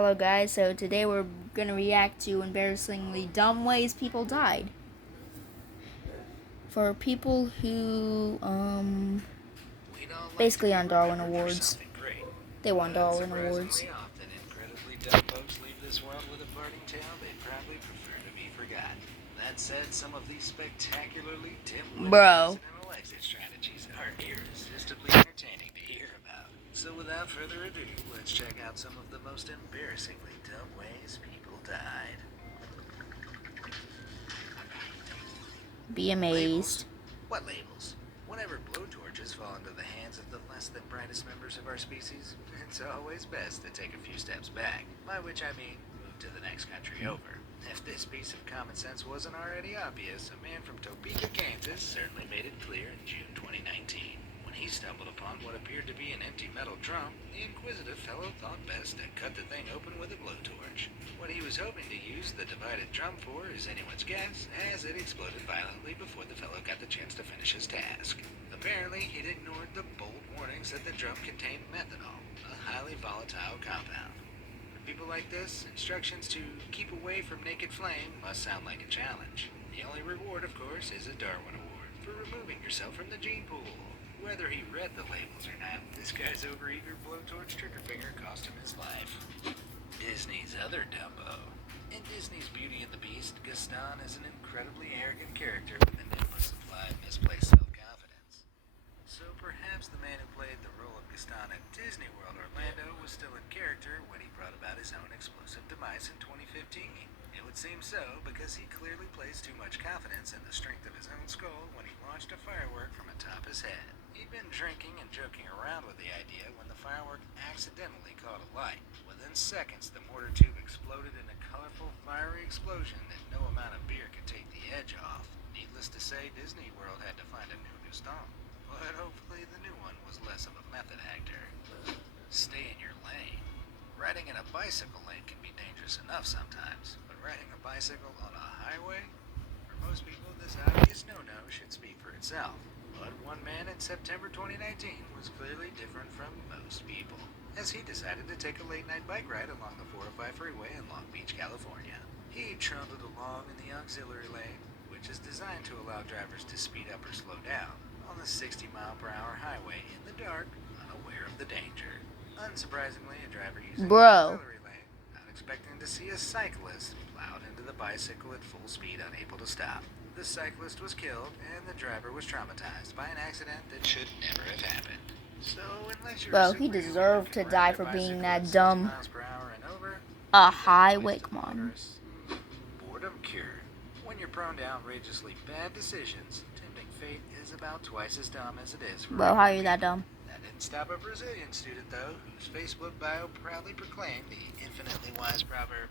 Hello guys, so today we're gonna react to embarrassingly dumb ways people died. For people who, basically on Darwin Awards. They won Darwin Awards. Often, incredibly dumb folks leave this world with a parting tale they'd probably prefer to be forgotten. That said, some of these spectacularly dim-witted accidental exit strategies are irresistibly entertaining to hear about. So without further ado, let's check out some of the most embarrassingly dumb ways people died. Be amazed. Labels? What labels? Whenever blowtorches fall into the hands of the less than brightest members of our species, it's always best to take a few steps back, by which I mean move to the next country over. If this piece of common sense wasn't already obvious, a man from Topeka, Kansas certainly made it clear in June 2019. When he stumbled upon what appeared to be an empty metal drum, the inquisitive fellow thought best to cut the thing open with a blowtorch. What he was hoping to use the divided drum for is anyone's guess, as it exploded violently before the fellow got the chance to finish his task. Apparently, he'd ignored the bold warnings that the drum contained methanol, a highly volatile compound. For people like this, instructions to keep away from naked flame must sound like a challenge. The only reward, of course, is a Darwin Award for removing yourself from the gene pool. Whether he read the labels or not, this guy's overeager blowtorch trigger finger cost him his life. Disney's other Dumbo. In Disney's Beauty and the Beast, Gaston is an incredibly arrogant character with an endless supply of misplaced self-confidence. So perhaps the man who played the role of Gaston at Disney World Orlando was still in character when he brought about his own explosive demise in 2015. It would seem so because he clearly placed too much confidence in the strength of his own skull when he launched a firework from atop his head. He'd been drinking and joking around with the idea when the firework accidentally caught alight. Within seconds, the mortar tube exploded in a colorful, fiery explosion that no amount of beer could take the edge off. Needless to say, Disney World had to find a new Gaston. But hopefully the new one was less of a method actor. Stay in your lane. Riding in a bicycle lane can be dangerous enough sometimes, but riding a bicycle on a highway? For most people, this obvious no-no should speak for itself. But one man in September 2019 was clearly different from most people, as he decided to take a late-night bike ride along the 405 freeway in Long Beach, California. He trundled along in the auxiliary lane, which is designed to allow drivers to speed up or slow down, on the 60-mile-per-hour highway in the dark, unaware of the danger. Unsurprisingly, a driver using the auxiliary lane, not expecting to see a cyclist, plowed into the bicycle at full speed, unable to stop. The cyclist was killed, and the driver was traumatized by an accident that should never have happened. So, unless you're Bro, he deserved to die for being that dumb. A highway, come on. Boredom cured. When you're prone to outrageously bad decisions, tempting fate is about twice as dumb as it is for. Bro, how are you that dumb? That didn't stop a Brazilian student, though, whose Facebook bio proudly proclaimed the infinitely wise proverb,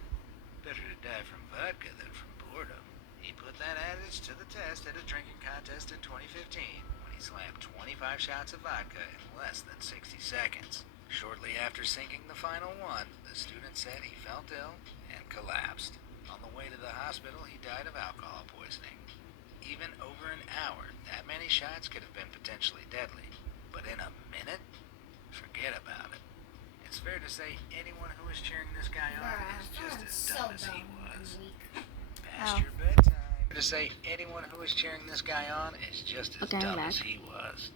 "Better to die from vodka than from boredom." He put that adage to the test at a drinking contest in 2015 when he slammed 25 shots of vodka in less than 60 seconds. Shortly after sinking the final one, the student said he felt ill and collapsed. On the way to the hospital, he died of alcohol poisoning. Even over an hour, that many shots could have been potentially deadly. But in a minute? Forget about it. It's fair to say anyone who was cheering this guy on is just as dumb as he was. Past your bedtime. To say anyone who is cheering this guy on is just as dumb as he was.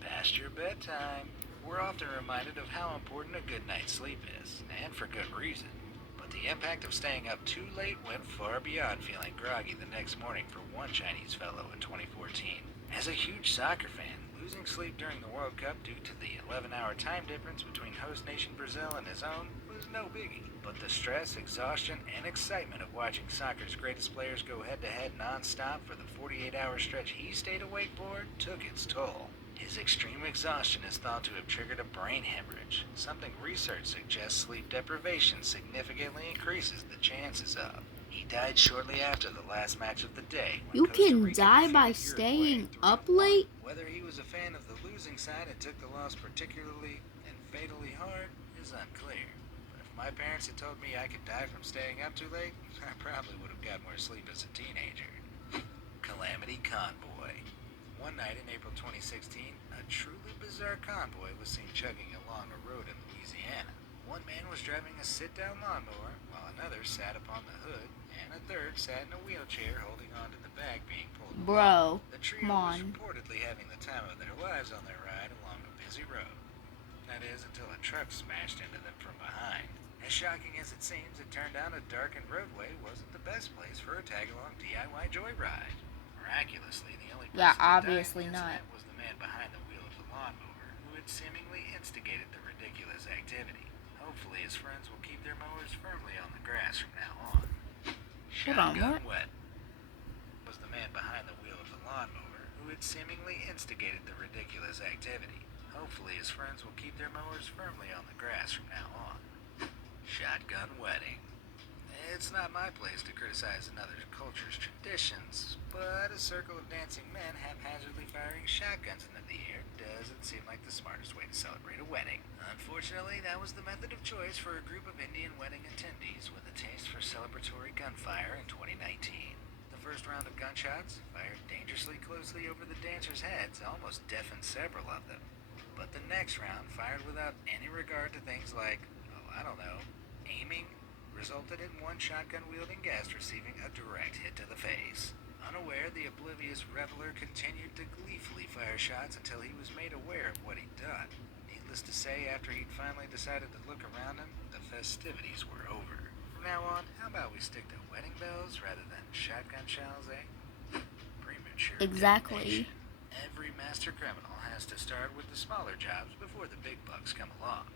Past your bedtime. We're often reminded of how important a good night's sleep is, and for good reason. But the impact of staying up too late went far beyond feeling groggy the next morning for one Chinese fellow in 2014. As a huge soccer fan, losing sleep during the World Cup due to the 11-hour time difference between host nation Brazil and his own was no biggie. But the stress, exhaustion, and excitement of watching soccer's greatest players go head-to-head non-stop for the 48-hour stretch he stayed awake for took its toll. His extreme exhaustion is thought to have triggered a brain hemorrhage, something research suggests sleep deprivation significantly increases the chances of. He died shortly after the last match of the day. You can die by staying up late? Whether he was a fan of the losing side and took the loss particularly and fatally hard is unclear. But if my parents had told me I could die from staying up too late, I probably would have got more sleep as a teenager. Calamity Convoy. One night in April 2016, a truly bizarre convoy was seen chugging along a road in Louisiana. One man was driving a sit-down lawnmower, while another sat upon the hood, and a third sat in a wheelchair holding onto the bag being pulled along. Bro, The trio come was on. reportedly having the time of their lives on their ride along a busy road. That is, until a truck smashed into them from behind. As shocking as it seems, it turned out a darkened roadway wasn't the best place for a tag-along DIY joyride. Miraculously, the only person Yeah, who died obviously in the not. incident was the man behind the wheel of the lawnmower, who had seemingly instigated the ridiculous activity. Hopefully, his friends will keep their mowers firmly on the grass from now on. Hold on, Shotgun what? wet was the man behind the wheel of the lawnmower, who had seemingly instigated the ridiculous activity. Hopefully, his friends will keep their mowers firmly on the grass from now on. Shotgun wedding. It's not my place to criticize another culture's traditions, but a circle of dancing men haphazardly firing shotguns into the air doesn't seem like the smartest way to celebrate a wedding. Unfortunately, that was the method of choice for a group of Indian wedding attendees with a taste for celebratory gunfire in 2019. The first round of gunshots, fired dangerously closely over the dancers' heads, almost deafened several of them. But the next round, fired without any regard to things like, aiming, resulted in one shotgun-wielding guest receiving a direct hit to the face. Unaware, the oblivious reveler continued to gleefully fire shots until he was made aware of what he'd done. Needless to say, after he'd finally decided to look around him, the festivities were over. From now on, how about we stick to wedding bells rather than shotgun shells, eh? Premature Exactly. detonation. Every master criminal has to start with the smaller jobs before the big bucks come along.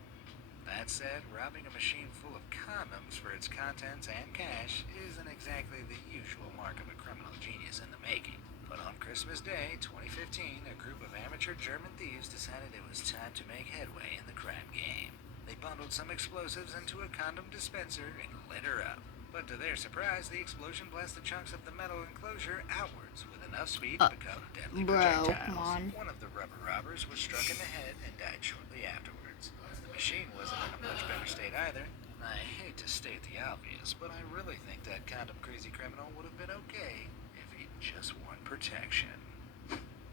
That said, robbing a machine full of condoms for its contents and cash isn't exactly the usual mark of a criminal genius in the making. But on Christmas Day, 2015, a group of amateur German thieves decided it was time to make headway in the crime game. They bundled some explosives into a condom dispenser and lit her up. But to their surprise, the explosion blasted chunks of the metal enclosure outwards with enough speed to become deadly Bro, projectiles. come on. One of the rubber robbers was struck in the head and died shortly afterwards. The machine wasn't in a much better state either. I hate to state the obvious, but I really think that condom-crazy criminal would have been okay if he'd just worn protection.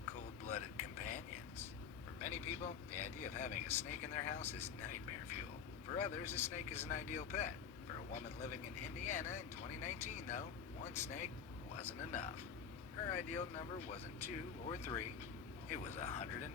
Cold-blooded companions. For many people, the idea of having a snake in their house is nightmare fuel. For others, a snake is an ideal pet. For a woman living in Indiana in 2019, though, one snake wasn't enough. Her ideal number wasn't 2 or 3, it was 140.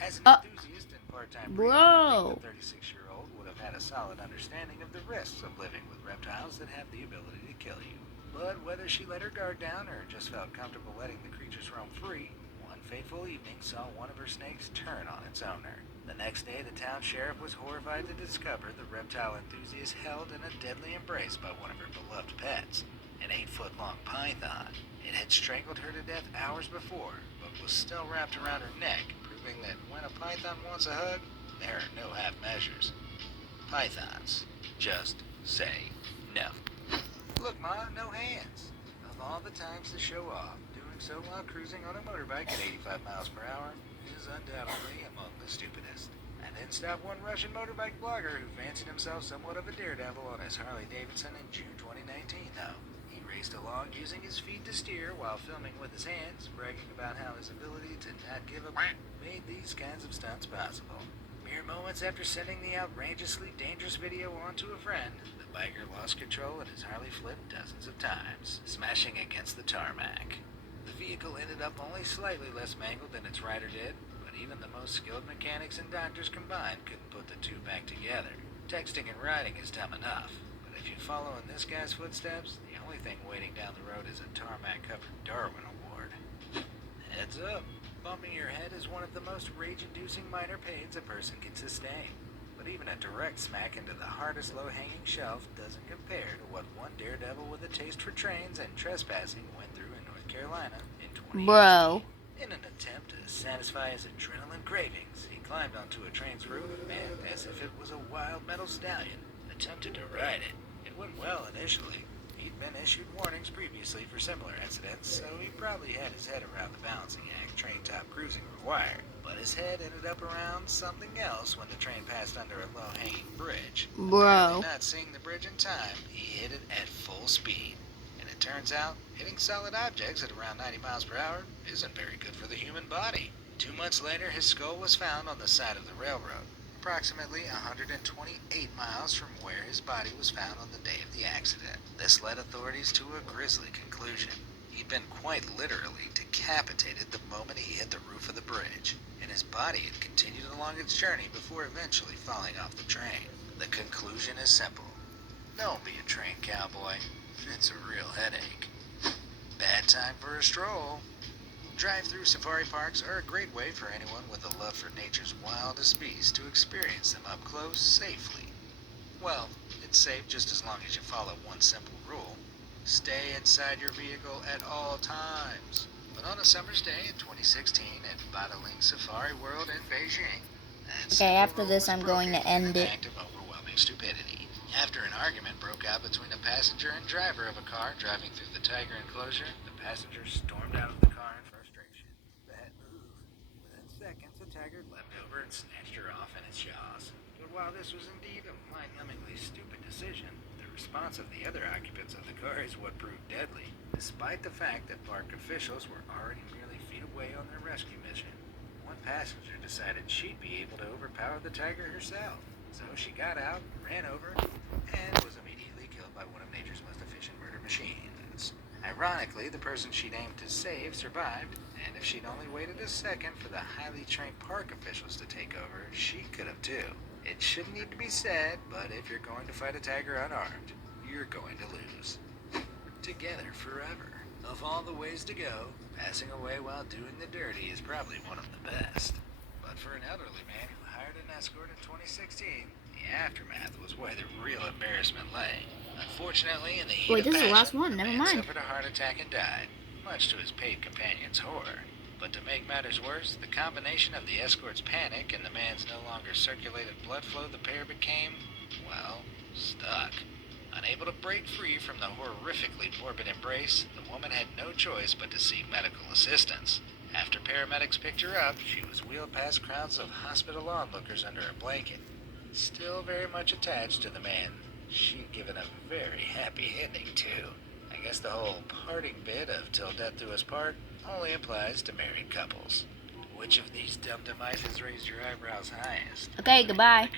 As an enthusiast and part-time breeder, Bro. the 36-year-old would have had a solid understanding of the risks of living with reptiles that have the ability to kill you. But whether she let her guard down or just felt comfortable letting the creatures roam free, one fateful evening saw one of her snakes turn on its owner. The next day, the town sheriff was horrified to discover the reptile enthusiast held in a deadly embrace by one of her beloved pets, an 8-foot-long python. It had strangled her to death hours before, but was still wrapped around her neck, proving that when a python wants a hug, there are no half measures. Pythons just say no. Look, Ma, no hands. Of all the times to show off, doing so while cruising on a motorbike at 85 miles per hour is undoubtedly among the stupidest. I didn't stop one Russian motorbike blogger who fancied himself somewhat of a daredevil on his Harley Davidson in June 2019, though. He raced along using his feet to steer while filming with his hands, bragging about how his ability to not give a made these kinds of stunts possible. Mere moments after sending the outrageously dangerous video on to a friend, the biker lost control and his Harley flipped dozens of times, smashing against the tarmac. The vehicle ended up only slightly less mangled than its rider did, but even the most skilled mechanics and doctors combined couldn't put the two back together. Texting and riding is dumb enough, but if you follow in this guy's footsteps, the only thing waiting down the road is a tarmac-covered Darwin Award. Heads up. Bumping your head is one of the most rage-inducing minor pains a person can sustain. But even a direct smack into the hardest low-hanging shelf doesn't compare to what one daredevil with a taste for trains and trespassing went through in North Carolina in 2018. Bro. In an attempt to satisfy his adrenaline cravings, he climbed onto a train's roof and, as if it was a wild metal stallion, attempted to ride it. It went well initially. He'd been issued warnings previously for similar incidents, so he probably had his head around the balancing act train top cruising required. But his head ended up around something else when the train passed under a low-hanging bridge. Bro. Apparently not seeing the bridge in time, he hit it at full speed. And it turns out, hitting solid objects at around 90 miles per hour isn't very good for the human body. 2 months later, his skull was found on the side of the railroad. approximately 128 miles from where his body was found on the day of the accident. This led authorities to a grisly conclusion. He'd been quite literally decapitated the moment he hit the roof of the bridge, and his body had continued along its journey before eventually falling off the train. The conclusion is simple. Don't be a train cowboy. It's a real headache. Bad time for a stroll. Drive-through safari parks are a great way for anyone with a love for nature's wildest beasts to experience them up close safely. Well, it's safe just as long as you follow one simple rule. Stay inside your vehicle at all times. But on a summer's day in 2016 at Badaling Safari World in Beijing, Okay, after this I'm going to end it. Act of overwhelming stupidity. After an argument broke out between a passenger and driver of a car driving through the tiger enclosure, the passenger stormed out of the car in frustration. Bad move. Within seconds, the tiger leapt over and snatched her off in its jaws. But while this was indeed a mind-numbingly stupid decision, the response of the other occupants of the car is what proved deadly, despite the fact that park officials were already merely feet away on their rescue mission. One passenger decided she'd be able to overpower the tiger herself. So she got out, ran over, and was immediately killed by one of nature's most efficient murder machines. Ironically, the person she'd aimed to save survived, and if she'd only waited a second for the highly trained park officials to take over, she could have too. It shouldn't need to be said, but if you're going to fight a tiger unarmed, you're going to lose. Together forever. Of all the ways to go, passing away while doing the dirty is probably one of the best. But for an elderly man who hired an escort in 2016, the aftermath was where the real embarrassment lay. Unfortunately, in the heat Wait, of this is the passion, last one. the Never man mind. suffered a heart attack and died, much to his paid companion's horror. But to make matters worse, the combination of the escort's panic and the man's no longer circulated blood flow, the pair became, well, stuck. Unable to break free from the horrifically morbid embrace, the woman had no choice but to seek medical assistance. After paramedics picked her up, she was wheeled past crowds of hospital onlookers under a blanket. Still very much attached to the man she'd given a very happy ending to. I guess the whole parting bit of "till death do us part" only applies to married couples. Which of these dum-dumites has raised your eyebrows highest? Okay, goodbye.